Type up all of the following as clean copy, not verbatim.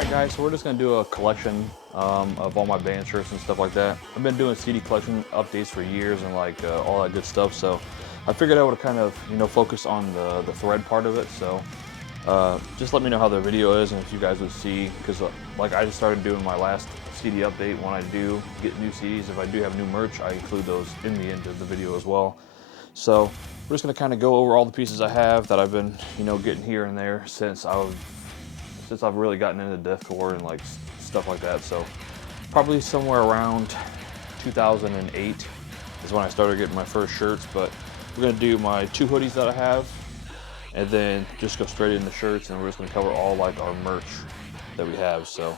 Alright guys, so we're just going to do a collection of all my band shirts and stuff like that. I've been doing CD collection updates for years and like all that good stuff, so I figured I would kind of, focus on the thread part of it. So just let me know how the video is and if you guys would see, because like I just started doing my last CD update. When I do get new CDs, if I do have new merch, I include those in the end of the video as well. So we're just going to kind of go over all the pieces I have that I've been, getting here and there since I've really gotten into deathcore and like stuff like that. So probably somewhere around 2008 is when I started getting my first shirts. But we're gonna do my 2 hoodies that I have, and then just go straight into shirts, and we're just gonna cover all like our merch that we have. So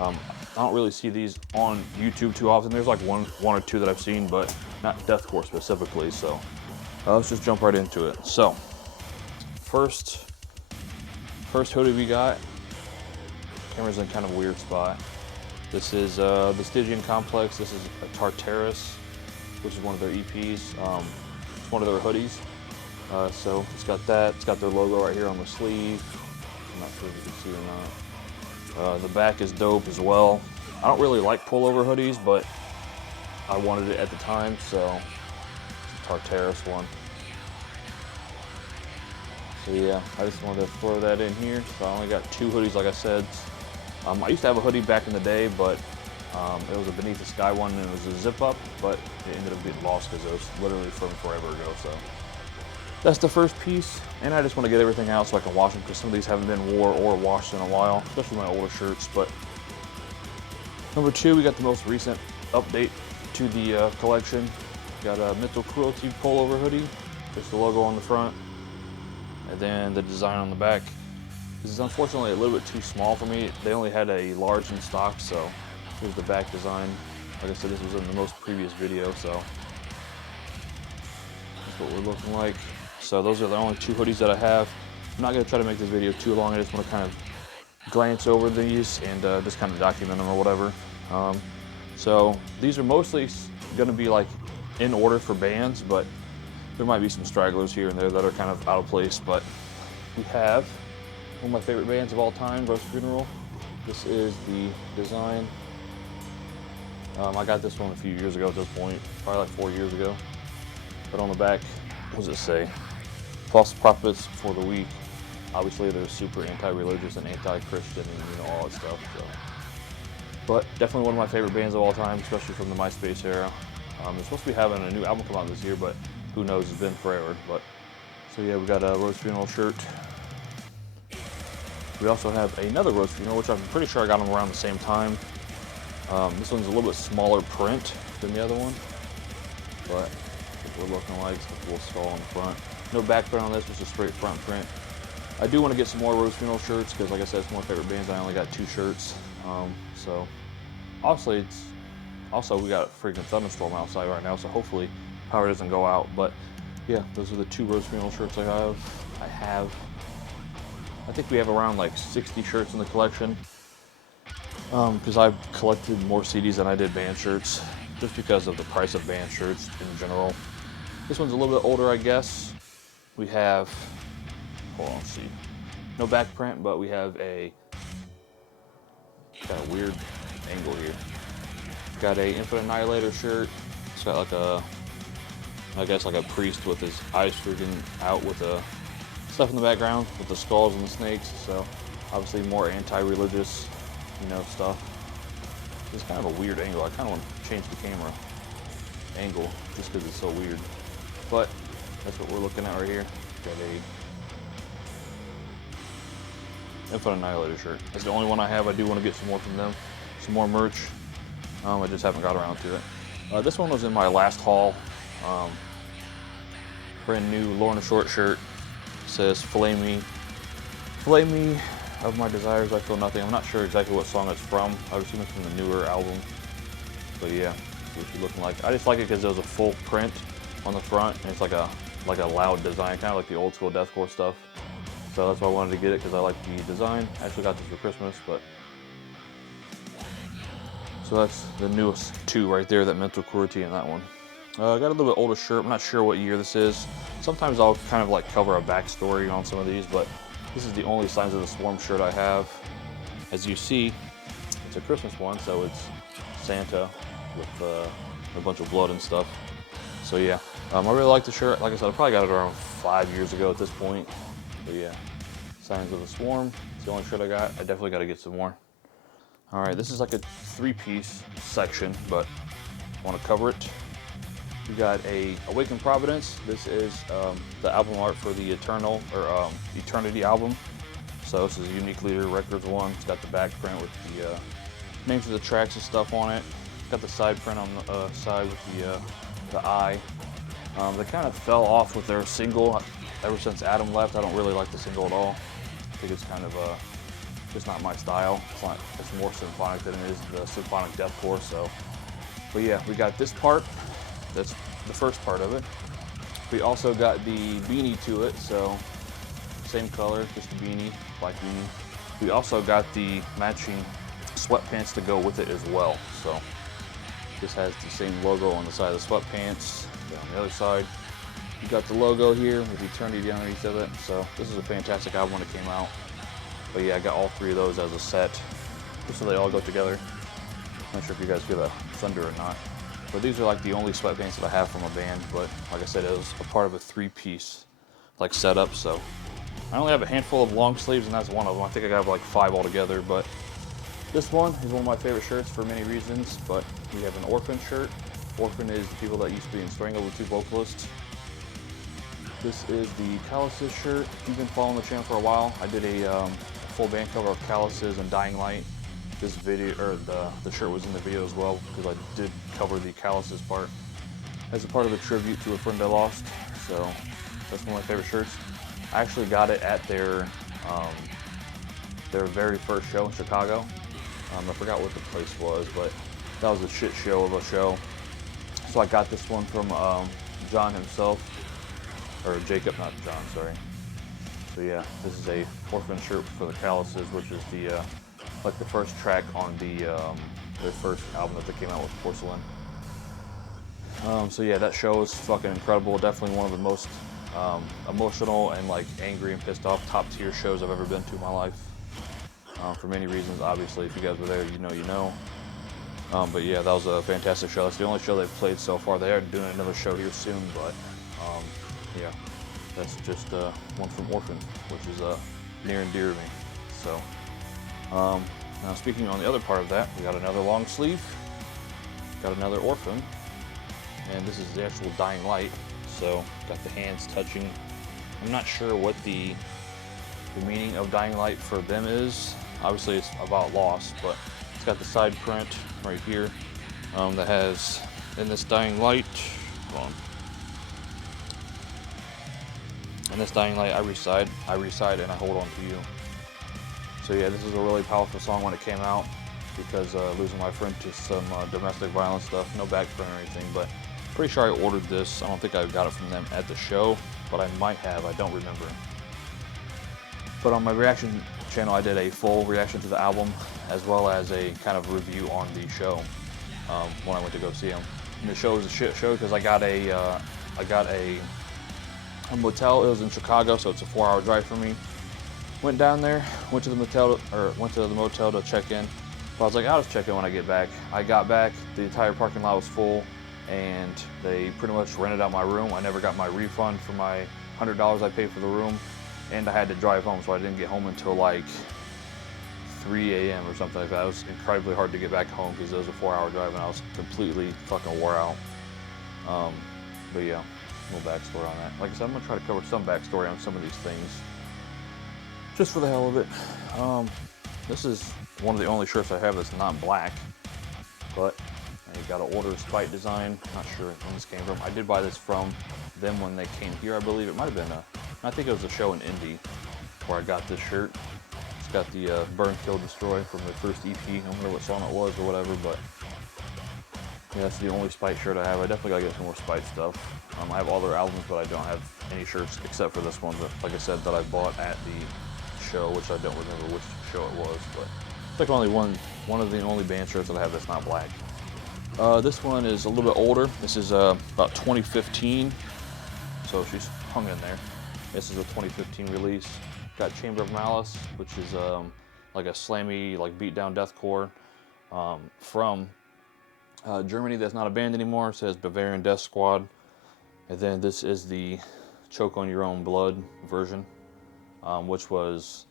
I don't really see these on YouTube too often. There's like one or two that I've seen, but not deathcore specifically. So let's just jump right into it. So first hoodie we got. Camera's in kind of a weird spot. This is the Stygian Complex. This is a Tartarus, which is one of their EPs. It's one of their hoodies. So it's got that. It's got their logo right here on the sleeve. I'm not sure if you can see it or not. The back is dope as well. I don't really like pullover hoodies, but I wanted it at the time, so it's a Tartarus one. So yeah, I just wanted to throw that in here. So I only got 2 hoodies, like I said. I used to have a hoodie back in the day, but it was a Beneath the Sky one, and it was a zip up, but it ended up getting lost because it was literally from forever ago. So that's the first piece, and I just want to get everything out so I can wash them, because some of these haven't been wore or washed in a while, especially my older shirts. But number 2, we got the most recent update to the collection. Got a Mental Cruelty pullover hoodie, just the logo on the front, and then the design on the back. This is unfortunately a little bit too small for me. They only had a large in stock, so here's the back design. Like I said, this was in the most previous video, so that's what we're looking like. So those are the only 2 hoodies that I have. I'm not gonna try to make this video too long. I just wanna kind of glance over these and just kind of document them or whatever. So these are mostly gonna be like in order for bands, but there might be some stragglers here and there that are kind of out of place. But we have one of my favorite bands of all time, Roast Funeral. This is the design. I got this one a few years ago at this point, probably like 4 years ago. But on the back, what does it say? False prophets for the weak. Obviously, they're super anti-religious and anti-Christian and all that stuff. So. But definitely one of my favorite bands of all time, especially from the MySpace era. They're supposed to be having a new album come out this year, but who knows? It's been forever. But so yeah, we got a Roast Funeral shirt. We also have another Roast Funeral, which I'm pretty sure I got them around the same time. This one's a little bit smaller print than the other one, but what we're looking like, it's a little skull on the front. No back print on this, it's just straight front print. I do want to get some more Roast Funeral shirts because, like I said, it's one of my favorite bands. I only got 2 shirts. So obviously, also we got a freaking thunderstorm outside right now, so hopefully power doesn't go out. But yeah, those are the 2 Roast Funeral shirts I have. I think we have around like 60 shirts in the collection, because I've collected more CDs than I did band shirts, just because of the price of band shirts in general. This one's a little bit older, I guess. We have, hold on, let's see, no back print, but we have got a weird angle here. Got a Infinite Annihilator shirt. It's got like I guess like a priest with his eyes freaking out with a stuff in the background with the skulls and the snakes, so obviously more anti-religious, stuff. It's kind of a weird angle. I kind of want to change the camera angle just because it's so weird. But that's what we're looking at right here. Got a Infinite Annihilator shirt. That's the only one I have. I do want to get some more from them, some more merch. I just haven't got around to it. This one was in my last haul. Brand new Lorna Short shirt. Says "Fillet me of my desires, I feel nothing." I'm not sure exactly what song it's from. I was assuming it's from the newer album. But yeah, that's what it's looking like. I just like it because there was a full print on the front, and it's like a loud design, kind of like the old school deathcore stuff. So that's why I wanted to get it, because I like the design. I actually got this for Christmas, but so that's the newest 2 right there, that Mental Cruelty and that one. I got a little bit older shirt. I'm not sure what year this is. Sometimes I'll kind of like cover a backstory on some of these, but this is the only Signs of the Swarm shirt I have. as you see, it's a Christmas one, so it's Santa with a bunch of blood and stuff. So yeah, I really like the shirt. Like I said, I probably got it around 5 years ago at this point. But yeah, Signs of the Swarm. It's the only shirt I got. I definitely got to get some more. All right, this is like a 3-piece section, but I want to cover it. We got a Awaken Providence. This is the album art for the Eternity album. So this is a Unique Leader Records one. It's got the back print with the names of the tracks and stuff on it. Got the side print on the side with the eye. They kind of fell off with their single ever since Adam left. I don't really like the single at all. I think it's kind of just not my style. It's more symphonic than it is the symphonic deathcore. So, but yeah, we got this part. That's the first part of it. We also got the beanie to it, so same color, just a beanie, black beanie. We also got the matching sweatpants to go with it as well. So this has the same logo on the side of the sweatpants. Then on the other side, you got the logo here with Eternity underneath of it. So this is a fantastic album when it came out. But yeah, I got all 3 of those as a set, just so they all go together. Not sure if you guys feel that thunder or not. But these are like the only sweatpants that I have from a band. But like I said, it was a part of a 3-piece like setup. So I only have a handful of long sleeves, and that's one of them. I think I got like 5 altogether. But this one is one of my favorite shirts for many reasons. But we have an Orphan shirt. Orphan is the people that used to be in Strangled, the 2 vocalists. This is the Calluses shirt. If you've been following the channel for a while, I did a full band cover of Calluses and Dying Light. This video, or the shirt was in the video as well, because I did cover the Calluses part as a part of a tribute to a friend I lost. So that's one of my favorite shirts. I actually got it at their very first show in Chicago. I forgot what the place was, but that was a shit show of a show. So I got this one from John himself, or Jacob, not John, sorry. So yeah, this is a Orphan shirt for the Calluses, which is the like the first track on their first album that they came out with, Porcelain. So yeah, that show is fucking incredible. Definitely one of the most emotional and like angry and pissed off top tier shows I've ever been to in my life. For many reasons, obviously. If you guys were there, you know. But yeah, that was a fantastic show. That's the only show they've played so far. They are doing another show here soon, but yeah, that's just one from Orphan, which is near and dear to me. So now speaking on the other part of that, we got another long sleeve, got another Orphan, and this is the actual Dying Light. So got the hands touching. I'm not sure what the meaning of Dying Light for them is. Obviously it's about loss, but it's got the side print right here that has, in this Dying Light, hold on. In this Dying Light, I reside and I hold on to you. So yeah, this is a really powerful song when it came out, because losing my friend to some domestic violence stuff, no background or anything, but pretty sure I ordered this. I don't think I got it from them at the show, but I might have, I don't remember. But on my reaction channel, I did a full reaction to the album, as well as a kind of review on the show when I went to go see them. And the show was a shit show because I got a motel. It was in Chicago, so it's a 4-hour drive for me. Went down there, went to the motel to check in. But I was like, I'll just check in when I get back. I got back, the entire parking lot was full, and they pretty much rented out my room. I never got my refund for my $100 I paid for the room, and I had to drive home, so I didn't get home until like 3 a.m. or something like that. It was incredibly hard to get back home because it was a 4-hour drive and I was completely fucking wore out. But yeah, a little backstory on that. Like I said, I'm gonna try to cover some backstory on some of these things, just for the hell of it. This is one of the only shirts I have that's not black, but I got an order Spite design. Not sure when this came from. I did buy this from them when they came here, I believe. It might have been I think it was a show in Indy where I got this shirt. It's got the Burn, Kill, Destroy from the first EP. I don't remember what song it was or whatever, but yeah, that's the only Spite shirt I have. I definitely gotta get some more Spite stuff. I have all their albums, but I don't have any shirts except for this one, that, like I said, that I bought at the show, which I don't remember which show it was, but it's like only one of the only band shirts that I have that's not black. This one is a little bit older. This is about 2015, so she's hung in there. This is a 2015 release. Got Chamber of Malice, which is like a slammy, like beat down deathcore from Germany that's not a band anymore. It says Bavarian Death Squad. And then this is the Choke on Your Own Blood version, which was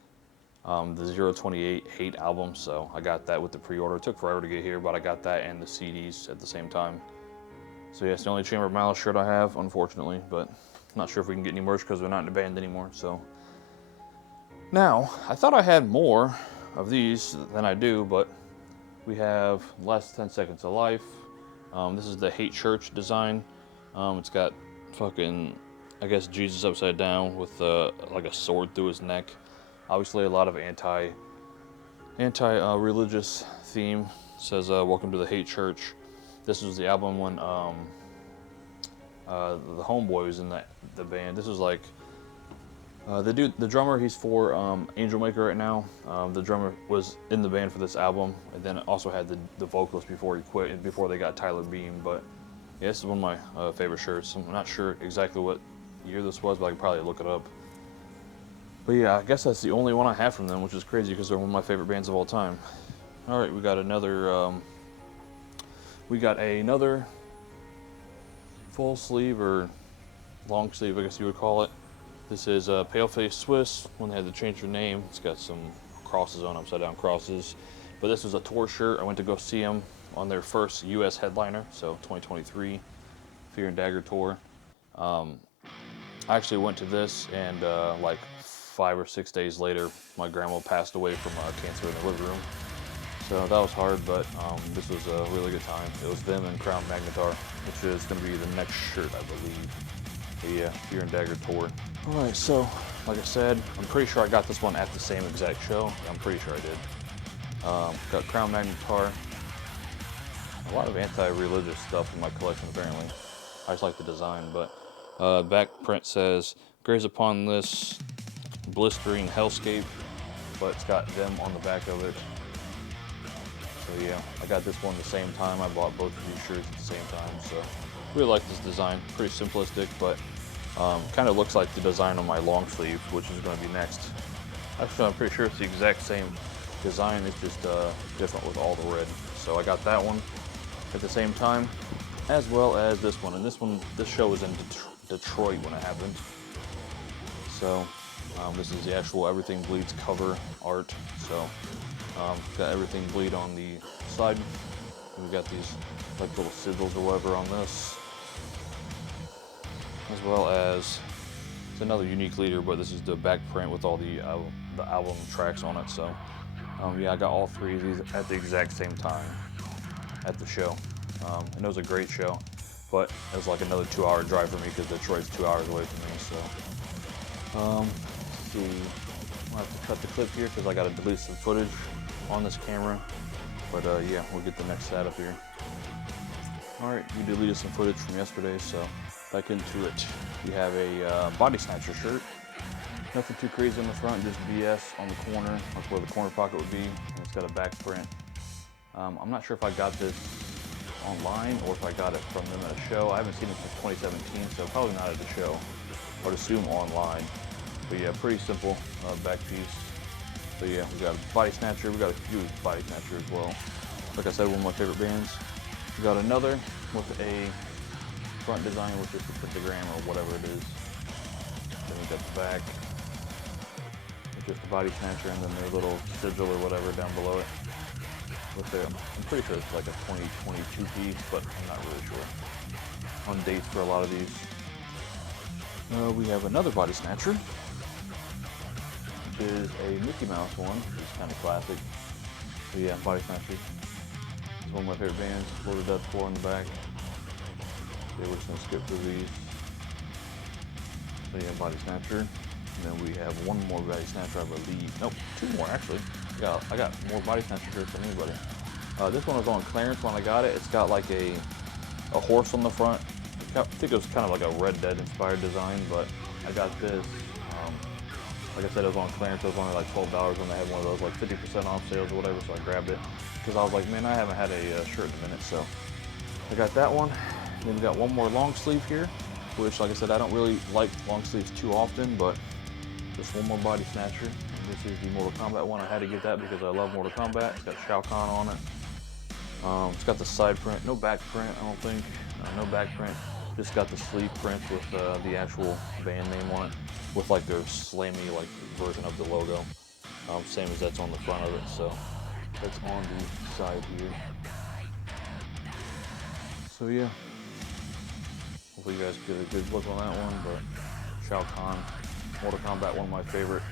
the 028 Hate album. So I got that with the pre-order. It took forever to get here, but I got that and the CDs at the same time. So yeah, it's the only Chamber of Malice shirt I have, unfortunately, but I'm not sure if we can get any merch because we're not in the band anymore. So now, I thought I had more of these than I do, but we have Last 10 Seconds of Life. This is the Hate Church design. It's got fucking, I guess, Jesus upside down with like a sword through his neck. Obviously a lot of anti-religious theme. It says welcome to the Hate Church. This was the album when the Homeboy was in the band. This was like the drummer, he's for Angel Maker right now. The drummer was in the band for this album, and then also had the vocalist before he quit and before they got Tyler Beam. But yeah, this is one of my favorite shirts. I'm not sure exactly what year this was, but I can probably look it up. But yeah, I guess that's the only one I have from them, which is crazy because they're one of my favorite bands of all time. All right, we got another full sleeve or long sleeve, I guess you would call it. This is Paleface Swiss, when they had to change their name. It's got some crosses on, upside down crosses. But this was a tour shirt. I went to go see them on their first US headliner, so 2023 Fear and Dagger tour. I actually went to this, and like 5 or 6 days later, my grandma passed away from cancer in the living room. So that was hard, but this was a really good time. It was them and Crown Magnetar, which is going to be the next shirt, I believe. But yeah, Fear and Dagger tour. All right, so like I said, I'm pretty sure I got this one at the same exact show. I'm pretty sure I did. Got Crown Magnetar. A lot of anti-religious stuff in my collection, apparently. I just like the design, but back print says, graze upon this blistering hellscape, but it's got them on the back of it. So yeah, I got this one at the same time. I bought both of these shirts at the same time, so really like this design. Pretty simplistic, but kind of looks like the design on my long sleeve, which is going to be next. Actually, I'm pretty sure it's the exact same design. It's just different with all the red. So I got that one at the same time, as well as this one. And this show was in Detroit when it happened. So this is the actual Everything Bleeds cover art. So got Everything Bleed on the side. We got these like little sizzles or whatever on this, as well as it's another unique leader, but this is the back print with all the album tracks on it. So yeah, I got all three of these at the exact same time at the show, and it was a great show, but it was like another 2-hour drive for me because Detroit's 2 hours away from me. So let's see, I'll have to cut the clip here because I got to delete some footage on this camera, but yeah, we'll get the next setup here. All right, we deleted some footage from yesterday, so back into it. We have a Body Snatcher shirt. Nothing too crazy on the front, just BS on the corner. That's where the corner pocket would be. And it's got a back print. I'm not sure if I got this online or if I got it from them at a show. I haven't seen it since 2017, so probably not at the show. I would assume online. But yeah, pretty simple back piece. So yeah, we got a Body Snatcher. We got a few Body Snatcher as well. Like I said, one of my favorite bands. We got another with a front design with just a pentagram or whatever it is. Then we got the back with just the Body Snatcher and then their little sigil or whatever down below it. With their, I'm pretty sure it's like a 2022 piece, but I'm not really sure on dates for a lot of these. We have another Body Snatcher, which is a Mickey Mouse one, which is kind of classic. So yeah, Body Snatcher. It's one of my favorite bands. Loaded Deathcore on the back. Okay, we're just gonna skip through these. So yeah, Body Snatcher. And then we have one more Body Snatcher, I believe. Nope, two more actually. I got more Body Snatcher shirts than anybody. This one was on clearance when I got it. It's got like a horse on the front. I think it was kind of like a Red Dead inspired design, but I got this. Like I said, it was on clearance. It was only like $12 when they had one of those like 50% off sales or whatever, so I grabbed it. Because I was like, man, I haven't had a shirt in a minute, so I got that one. And then we got one more long sleeve here, which, like I said, I don't really like long sleeves too often, but just one more Body Snatcher. This is the Mortal Kombat one. I had to get that because I love Mortal Kombat. It's got Shao Kahn on it. It's got the side print, no back print, I don't think. No back print. Just got the sleeve print with the actual band name on it, with like their slammy like version of the logo. Same as that's on the front of it. So that's on the side here. So yeah, hopefully you guys get a good look on that one. But Shao Kahn, Mortal Kombat, one of my favorite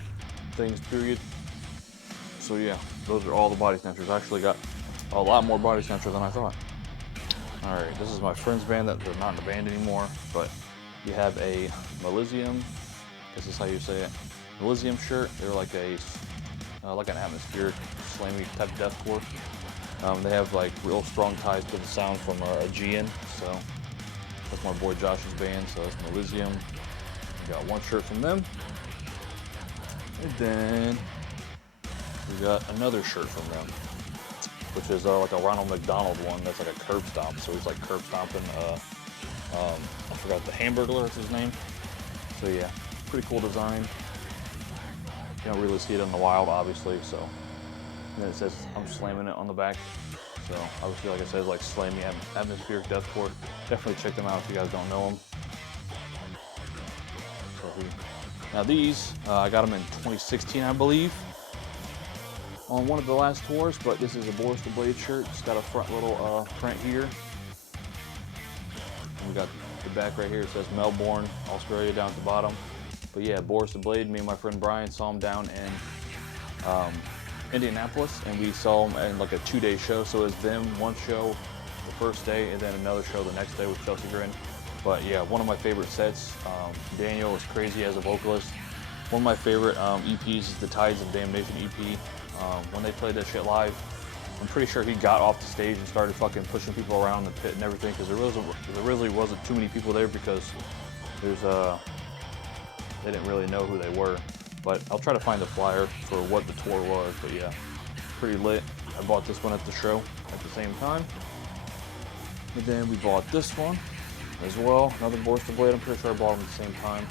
things, period. So yeah, those are all the body snatchers. I actually got a lot more body snatchers than I thought. All right, this is my friend's band that they're not in the band anymore, but you have a Metalcore, this is how you say it, Metalcore shirt. They're like a like an atmospheric slammy type deathcore. They have like real strong ties to the sound from a GN, so that's my boy Josh's band, so that's Metalcore. Got one shirt from them, and then we got another shirt from them, which is like a Ronald McDonald one. That's like a curb stomp, so he's like curb stomping. I forgot the Hamburglar is his name. So yeah, pretty cool design. You don't really see it in the wild, obviously. So and then it says I'm slamming it on the back. So obviously, like I said, like slammy atmospheric deathcore. Definitely check them out if you guys don't know them. So now these, I got them in 2016, I believe, on one of the last tours, but this is a Boris the Blade shirt. It's got a front little print here. And we got the back right here. It says Melbourne, Australia down at the bottom. But yeah, Boris the Blade, me and my friend Brian saw him down in Indianapolis, and we saw him in like a 2-day show. So it was them, one show the first day, and then another show the next day with Chelsea Grin. But yeah, one of my favorite sets. Daniel was crazy as a vocalist. One of my favorite EPs is the Tides of Damnation EP. When they played that shit live, I'm pretty sure he got off the stage and started fucking pushing people around the pit and everything, because there really wasn't too many people there, because they didn't really know who they were. But I'll try to find the flyer for what the tour was. But yeah, pretty lit. I bought this one at the show at the same time. And then we bought this one as well. Another Boris the Blade. I'm pretty sure I bought them at the same time.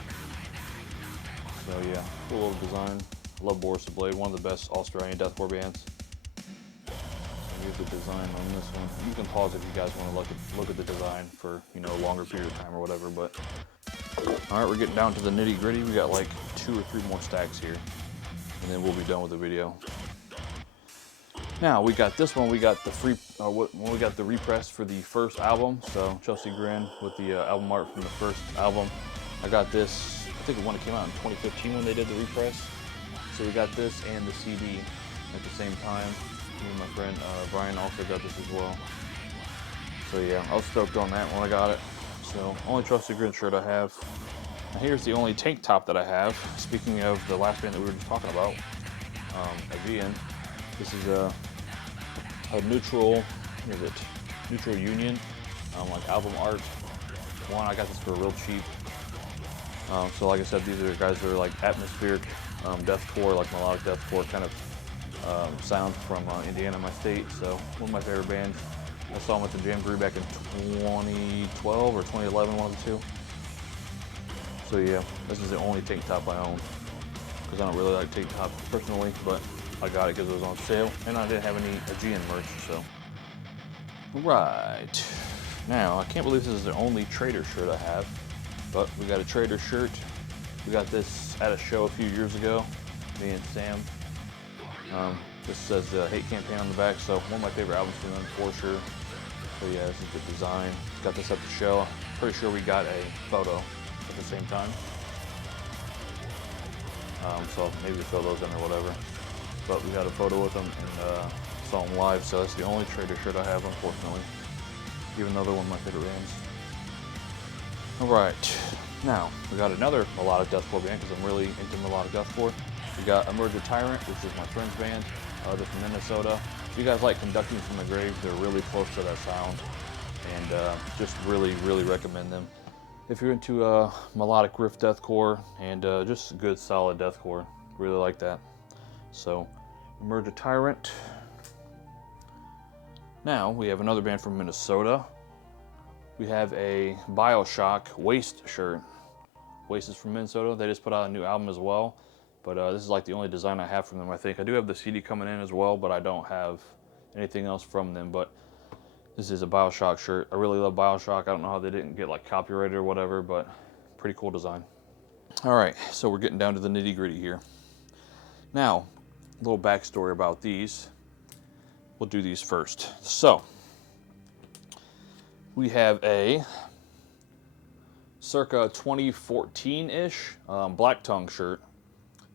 So yeah, cool little design. I love Boris the Blade, one of the best Australian deathcore bands. Here's the design on this one. You can pause if you guys want to look at the design for, you know, a longer period of time or whatever. But all right, we're getting down to the nitty gritty. We got like 2 or 3 more stacks here, and then we'll be done with the video. Now we got this one. We got the we got the repress for the first album. So Chelsea Grin with the album art from the first album. I got this. I think when it came out in 2015 when they did the repress. So we got this and the CD at the same time. Me and my friend Brian also got this as well. So yeah, I was stoked on that when I got it. So only Chelsea Grin shirt I have. Now here's the only tank top that I have. Speaking of the last band that we were just talking about, Avian. This is a neutral. What is it? Neutral Union. Like album art one. I got this for real cheap. So like I said, these are guys that are like atmospheric deathcore, like melodic deathcore kind of sound from Indiana, my state. So one of my favorite bands. I saw them at the Jamboree back in 2012 or 2011, one of the two. So yeah, this is the only tank top I own, because I don't really like tank tops personally, but I got it because it was on sale, and I didn't have any Aegean merch, so. Right, now I can't believe this is the only Trader shirt I have, but we got a Trader shirt. We got this at a show a few years ago, me and Sam. This says Hate Campaign on the back, so one of my favorite albums from them for sure. So yeah, this is the design. Got this at the show. Pretty sure we got a photo at the same time. So maybe we throw those in or whatever. But we got a photo with them and saw them live, so that's the only Trader shirt I have, unfortunately. Even though they're one of my favorite bands. Alright, now we got another melodic deathcore band, because I'm really into melodic deathcore. We got Emerge a Tyrant, which is my friend's band. They're from Minnesota. If you guys like Conducting from the Grave, they're really close to that sound. And just really, really recommend them. If you're into melodic riff deathcore and just good solid deathcore, really like that. So, Emerge a Tyrant. Now, we have another band from Minnesota. We have a BioShock Waste shirt. Waste is from Minnesota. They just put out a new album as well. But this is like the only design I have from them, I think. I do have the CD coming in as well, but I don't have anything else from them. But this is a BioShock shirt. I really love BioShock. I don't know how they didn't get like copyrighted or whatever, but pretty cool design. All right, so we're getting down to the nitty gritty here. Now, a little backstory about these. We'll do these first. So, we have a circa 2014-ish Black Tongue shirt.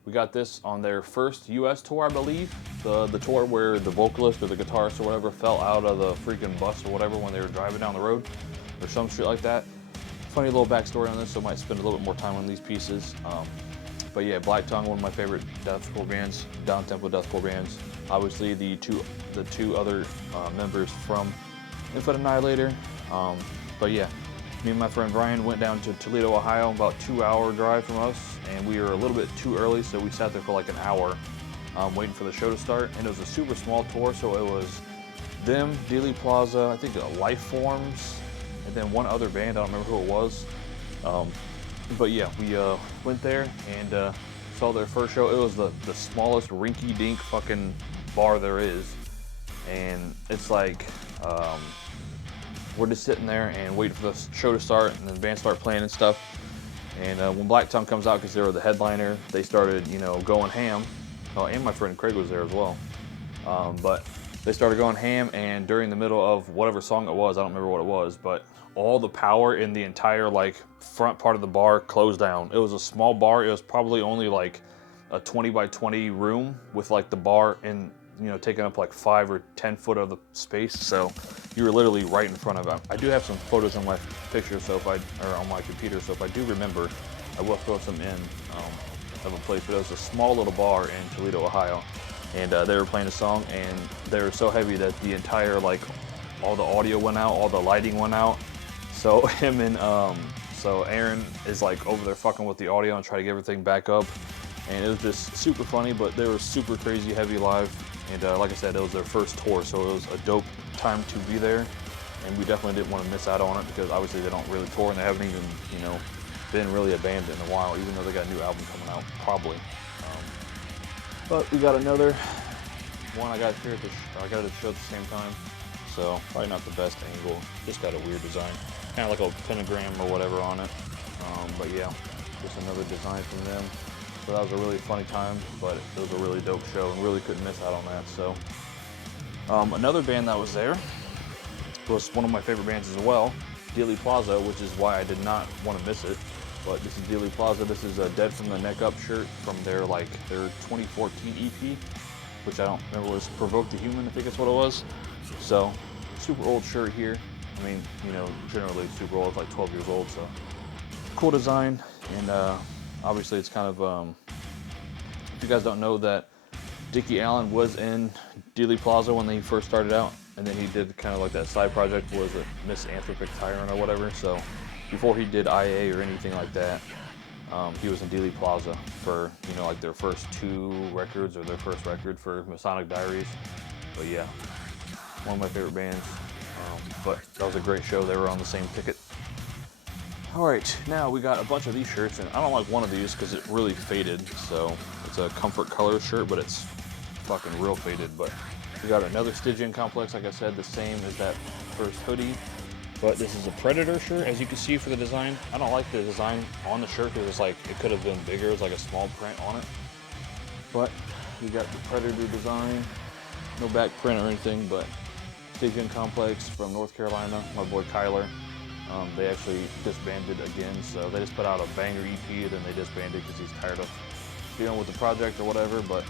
We got this on their first US tour, I believe. The tour where the vocalist or the guitarist or whatever fell out of the freaking bus or whatever when they were driving down the road or some shit like that. Funny little backstory on this, so I might spend a little bit more time on these pieces. But yeah, Black Tongue, one of my favorite deathcore bands, down-tempo deathcore bands. Obviously the two other members from Infant Annihilator. But yeah, me and my friend Brian went down to Toledo, Ohio, about 2-hour drive from us, and we were a little bit too early, so we sat there for like an hour waiting for the show to start. And it was a super small tour, so it was them, Dealey Plaza, I think Life Forms, and then one other band, I don't remember who it was. But yeah, we went there and saw their first show. It was the smallest rinky-dink fucking bar there is, and it's like we're just sitting there and waiting for the show to start, and then the band start playing and stuff. And when Black Tongue comes out, because they were the headliner, they started, you know, going ham. Oh, and my friend Craig was there as well. But they started going ham, and during the middle of whatever song it was, I don't remember what it was, but all the power in the entire like front part of the bar closed down. It was a small bar. It was probably only like a 20 by 20 room with like the bar in, you know, taking up like 5 or 10 foot of the space. So you were literally right in front of it. I do have some photos on my picture, so if on my computer, so if I do remember, I will throw some in of a place. But it was a small little bar in Toledo, Ohio, and they were playing a song, and they were so heavy that the entire like all the audio went out, all the lighting went out. So him and so Aaron is like over there fucking with the audio and try to get everything back up, and it was just super funny. But they were super crazy heavy live, and like I said, it was their first tour, so it was a dope time to be there, and we definitely didn't want to miss out on it, because obviously they don't really tour, and they haven't even, you know, been really a band in a while, even though they got a new album coming out probably. But we got another one I got here I got it to show at the same time, so probably not the best angle. Just got a weird design, kind of like a pentagram or whatever on it. But yeah, just another design from them. So that was a really funny time, but it was a really dope show, and really couldn't miss out on that. So another band that was there was one of my favorite bands as well, Dealey Plaza, which is why I did not want to miss it. But this is Dealey Plaza. This is a Dead from the Neck Up shirt from their 2014 EP, which I don't remember, was Provoke the Human, I think that's what it was. So super old shirt here. I mean, you know, generally super old, it's like 12 years old. So cool design, and obviously it's kind of if you guys don't know, that Dickie Allen was in Dealey Plaza when he first started out, and then he did kind of like that side project, was it Misanthropic Tyrant or whatever. So before he did IA or anything like that, he was in Dealey Plaza for, you know, like their first 2 records, or their first record for Masonic Diaries. But yeah, one of my favorite bands. But that was a great show. They were on the same ticket. All right, now we got a bunch of these shirts, and I don't like one of these because it really faded. So it's a Comfort Color shirt, but it's fucking real faded. But we got another Stygian Complex, like I said, the same as that first hoodie. But this is a Predator shirt, as you can see for the design. I don't like the design on the shirt because it's like, it could have been bigger. It's like a small print on it. But we got the Predator design. No back print or anything, but Stygian Complex from North Carolina, my boy Kyler. They actually disbanded again, so they just put out a banger EP, then they disbanded because he's tired of dealing with the project or whatever. But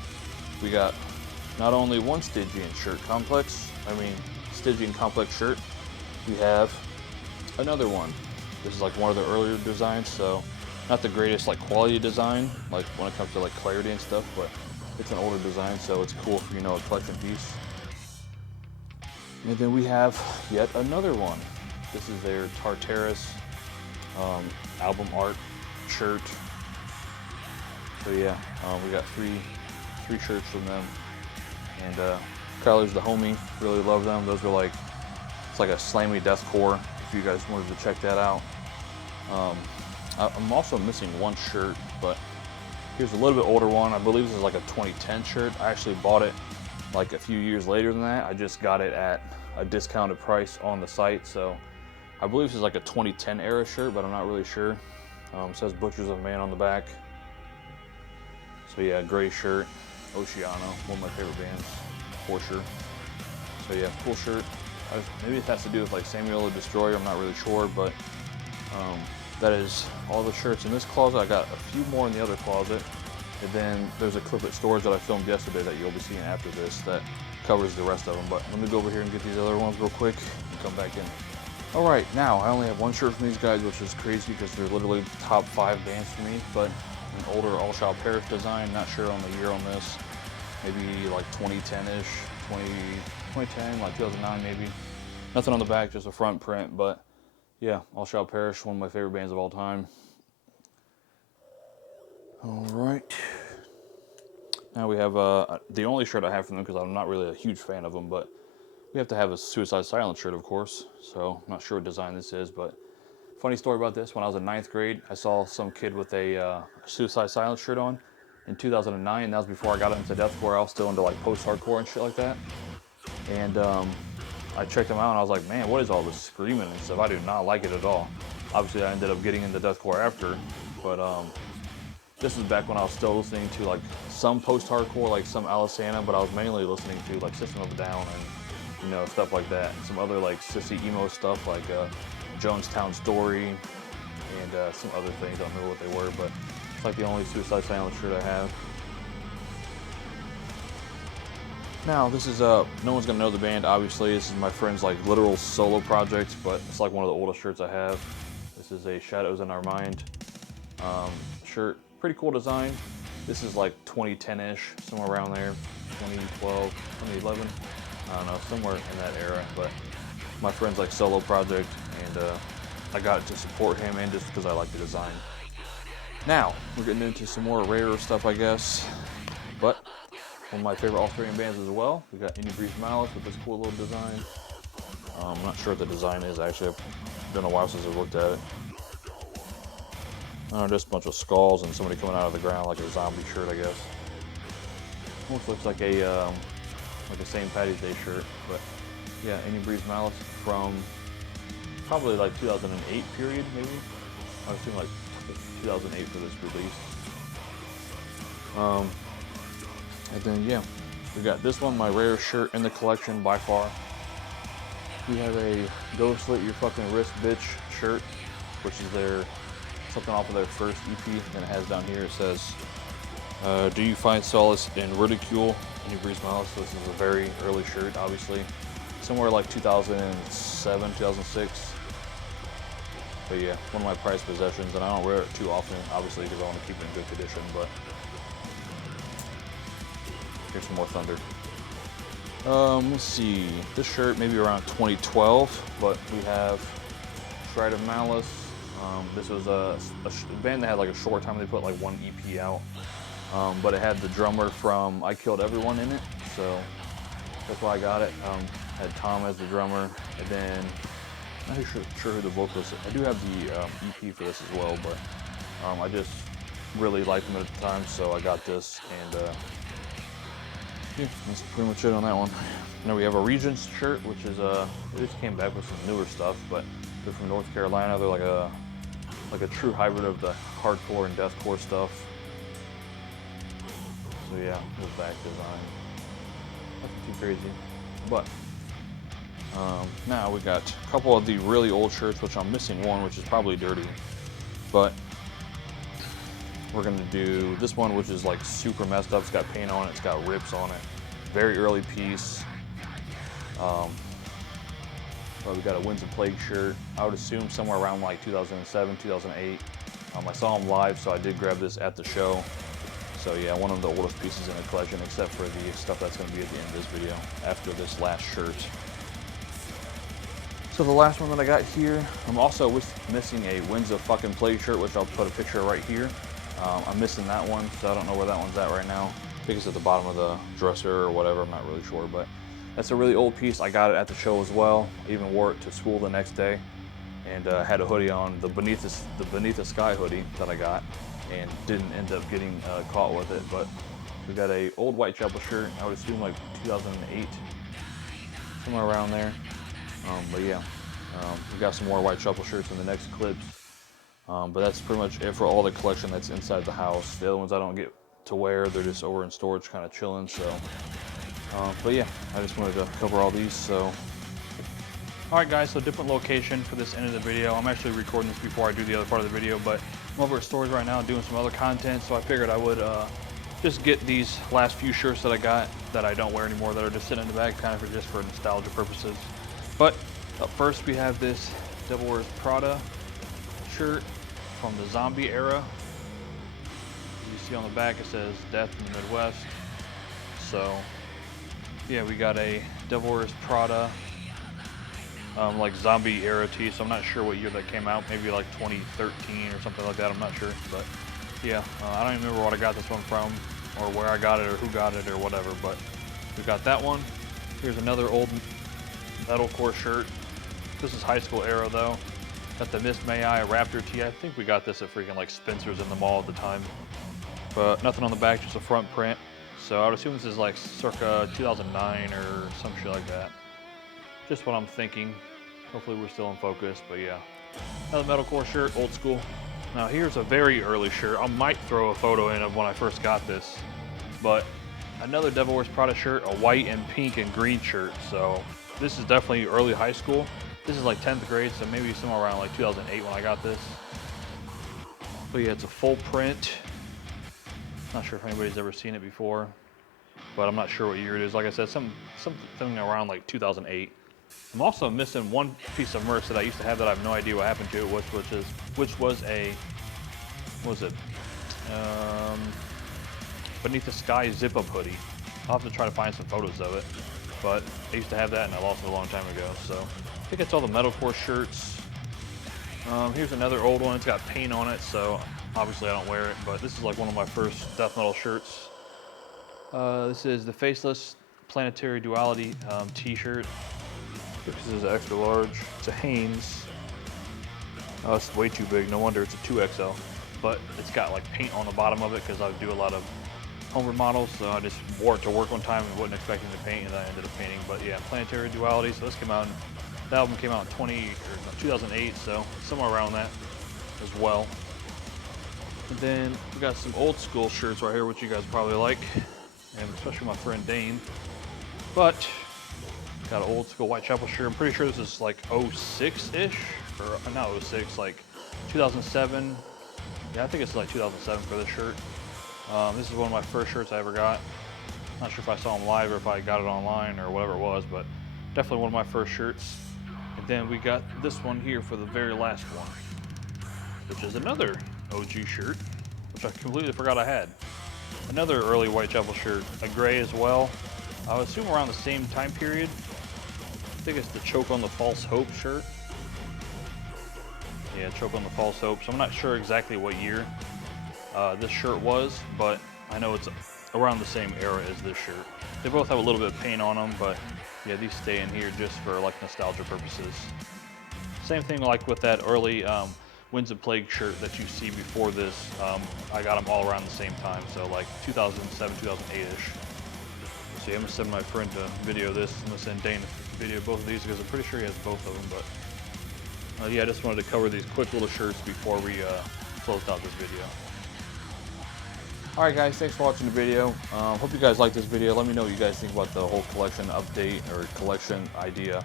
we got not only one Stygian Complex shirt, we have another one. This is like one of the earlier designs, so not the greatest like quality design, like when it comes to like clarity and stuff, but it's an older design, so it's cool for, you know, a collection piece. And then we have yet another one. This is their Tartarus album art shirt. So yeah, we got three shirts from them. And Kyler's the homie, really love them. Those were like, it's like a slammy deathcore, if you guys wanted to check that out. I'm also missing one shirt, but Here's a little bit older one. I believe this is like a 2010 shirt. I actually bought it like a few years later than that. I just got it at a discounted price on the site. So I believe this is like a 2010 era shirt, but I'm not really sure. It says Butchers of Man on the back. So yeah, gray shirt. Oceano, one of my favorite bands, for sure. So yeah, cool shirt. Maybe it has to do with like Samuel the Destroyer, I'm not really sure, but that is all the shirts in this closet. I got a few more in the other closet. And then there's a clip at storage that I filmed yesterday that you'll be seeing after this that covers the rest of them. But let me go over here and get these other ones real quick and come back in. All right, now I only have one shirt from these guys, which is crazy because they're literally top 5 bands for me, but an older All Shall Perish design, not sure on the year on this. Maybe like 2010-ish, 2010, like 2009 maybe. Nothing on the back, just a front print, but yeah, All Shall Perish, one of my favorite bands of all time. All right. Now we have the only shirt I have from them, because I'm not really a huge fan of them, but we have to have a Suicide Silence shirt, of course. So I'm not sure what design this is, but funny story about this, when I was in 9th grade, I saw some kid with a Suicide Silence shirt on in 2009, and that was before I got into deathcore. I was still into like post-hardcore and shit like that. And I checked him out and I was like, man, what is all this screaming and stuff? I do not like it at all. Obviously I ended up getting into deathcore after, but this is back when I was still listening to like some post-hardcore, like some Alisana, but I was mainly listening to like System of a Down and, you know, stuff like that. And some other like sissy emo stuff like Jonestown Story and some other things. I don't remember what they were, but it's like the only Suicide Silence shirt I have. Now, this is, no one's gonna know the band, obviously. This is my friend's, like, literal solo project, but it's, like, one of the oldest shirts I have. This is a Shadows in Our Mind shirt. Pretty cool design. This is, like, 2010-ish, somewhere around there. 2012, 2011. I don't know, somewhere in that era, but my friend's, like, solo project, and I got it to support him and just because I like the design. Now, we're getting into some more rarer stuff, I guess, but one of my favorite Australian bands as well. We got Any Brief Malice with this cool little design. I'm not sure what the design is, actually. It's been a while since I've looked at it. Just a bunch of skulls and somebody coming out of the ground like a zombie shirt, I guess. Almost looks like a St. Paddy's Day shirt, but yeah, Any Brief Malice from probably like 2008 period, maybe. I was thinking like 2008 for this release. And then, yeah, we got this one, my rarest shirt in the collection by far. We have a Go Slit Your Fucking Wrist Bitch shirt, which is something off of their first EP. And it has down here, it says, do you find solace in ridicule? Any Brief Malice. So this is a very early shirt, obviously. Somewhere like 2007, 2006. But yeah, one of my prized possessions, and I don't wear it too often, obviously, because I want to keep it in good condition, but here's some more Thunder. Let's see, this shirt maybe around 2012, but we have Shred of Malice. This was a band that had like a short time. They put like one EP out, but it had the drummer from I Killed Everyone in it, so that's why I got it. Had Tom as the drummer, and then I'm not sure who the vocalist is. I do have the EP for this as well, but I just really liked them at the time, so I got this, and yeah, that's pretty much it on that one. Now we have a Regents shirt, which is they just came back with some newer stuff, but they're from North Carolina. They're like a true hybrid of the hardcore and deathcore stuff. So yeah, the back design, nothing too crazy. But now we got a couple of the really old shirts, which I'm missing one, which is probably dirty, but we're gonna do this one, which is like super messed up. It's got paint on it, it's got rips on it. Very early piece. But we got a Winds of Plague shirt. I would assume somewhere around like 2007, 2008. I saw them live, so I did grab this at the show. So yeah, one of the oldest pieces in the collection, except for the stuff that's gonna be at the end of this video, after this last shirt. So the last one that I got here, I'm also missing a Winds of fucking Plague shirt, which I'll put a picture right here. I'm missing that one, so I don't know where that one's at right now. I think it's at the bottom of the dresser or whatever, I'm not really sure, but that's a really old piece. I got it at the show as well. I even wore it to school the next day, and had a hoodie on, the Beneath the Sky hoodie that I got. and didn't end up getting caught with it. But we got a old Whitechapel shirt, I would assume like 2008, somewhere around there. But yeah, we got some more Whitechapel shirts in the next clips. But that's pretty much it for all the collection that's inside the house. The other ones I don't get to wear, they're just over in storage kind of chilling. So, but yeah, I just wanted to cover all these. So, all right guys, so different location for this end of the video. I'm actually recording this before I do the other part of the video, but I'm over at storage right now doing some other content. So I figured I would just get these last few shirts that I got that I don't wear anymore, that are just sitting in the bag, kind of just for nostalgia purposes. But up first we have this Devil Wears Prada shirt from the zombie era. You see on the back it says "Death in the Midwest." So yeah, we got a Devil Wears Prada like zombie era tee. So I'm not sure what year that came out, maybe like 2013 or something like that, I'm not sure. But yeah, I don't even remember what I got this one from, or where I got it, or who got it, or whatever. But we got that one. Here's another old Metalcore shirt. This is high school era though. Got the Miss May I Raptor tee. I think we got this at freaking like Spencer's in the mall at the time. But nothing on the back, just a front print. So I would assume this is like circa 2009 or some shit like that. Just what I'm thinking. Hopefully we're still in focus, but yeah. Another Metalcore shirt, old school. Now here's a very early shirt. I might throw a photo in of when I first got this. But another Devil Wears Prada shirt, a white and pink and green shirt. So this is definitely early high school. This is like 10th grade, so maybe somewhere around like 2008 when I got this. But yeah, it's a full print. Not sure if anybody's ever seen it before, but I'm not sure what year it is. Like I said, something around like 2008. I'm also missing one piece of merch that I used to have that I have no idea what happened to it, which was a, what was it? Beneath the Sky zip-up hoodie. I'll have to try to find some photos of it, but I used to have that and I lost it a long time ago. So I think it's all the Metalcore shirts. Here's another old one. It's got paint on it, so obviously I don't wear it, but this is like one of my first death metal shirts. This is the Faceless Planetary Duality t-shirt. This is an extra large. It's a Hanes. Oh, it's way too big. No wonder it's a 2XL. But it's got like paint on the bottom of it because I do a lot of home remodels, so I just wore it to work one time and wasn't expecting to paint, and I ended up painting. But yeah, Planetary Duality. So this came out, the album came out in 2008, so somewhere around that as well. And then we got some old school shirts right here, which you guys probably like, and especially my friend Dane. But got an old school Whitechapel shirt. I'm pretty sure this is like 06-ish, or not 06, like 2007. Yeah, I think it's like 2007 for this shirt. This is one of my first shirts I ever got. Not sure if I saw them live or if I got it online or whatever it was, but definitely one of my first shirts. And then we got this one here for the very last one, which is another OG shirt, which I completely forgot I had. Another early Whitechapel shirt, a gray as well. I would assume around the same time period. I think it's the Choke on the False Hope shirt. Yeah, Choke on the False Hope. So I'm not sure exactly what year this shirt was, but I know it's around the same era as this shirt. They both have a little bit of paint on them, but yeah, these stay in here just for like nostalgia purposes. Same thing like with that early Winds of Plague shirt that you see before this. I got them all around the same time, so like 2007, 2008-ish. See, I'm gonna send my friend a video of this. I'm gonna send Dane a video of both of these because I'm pretty sure he has both of them. But yeah, I just wanted to cover these quick little shirts before we closed out this video. Alright guys, thanks for watching the video. Hope you guys liked this video. Let me know what you guys think about the whole collection update or collection idea.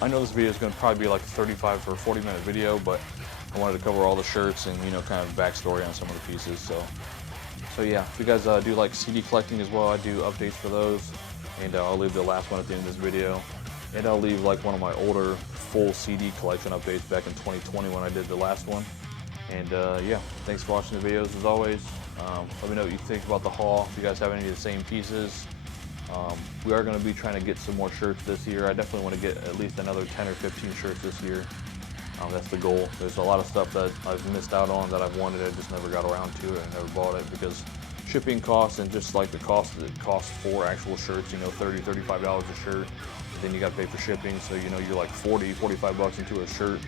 I know this video is going to probably be like a 35 or 40 minute video, but I wanted to cover all the shirts and, you know, kind of backstory on some of the pieces. So yeah, if you guys do like CD collecting as well, I do updates for those, and I'll leave the last one at the end of this video. And I'll leave like one of my older full CD collection updates back in 2020 when I did the last one. And yeah, thanks for watching the videos as always. Let me know what you think about the haul, if you guys have any of the same pieces. We are going to be trying to get some more shirts this year. I definitely want to get at least another 10 or 15 shirts this year. That's the goal. There's a lot of stuff that I've missed out on that I've wanted, I just never got around to it and never bought it because shipping costs and just like the cost that it costs for actual shirts, you know, $30, $35 a shirt. then you got to pay for shipping. So you know you're like 40, 45 bucks into a shirt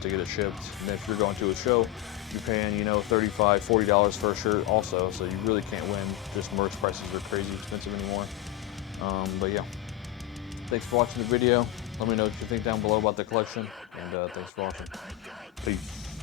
to get it shipped. And if you're going to a show, you're paying, you know, $35, $40 for a shirt also. So you really can't win. Just merch prices are crazy expensive anymore. But yeah, thanks for watching the video. Let me know what you think down below about the collection, and thanks for watching. Peace.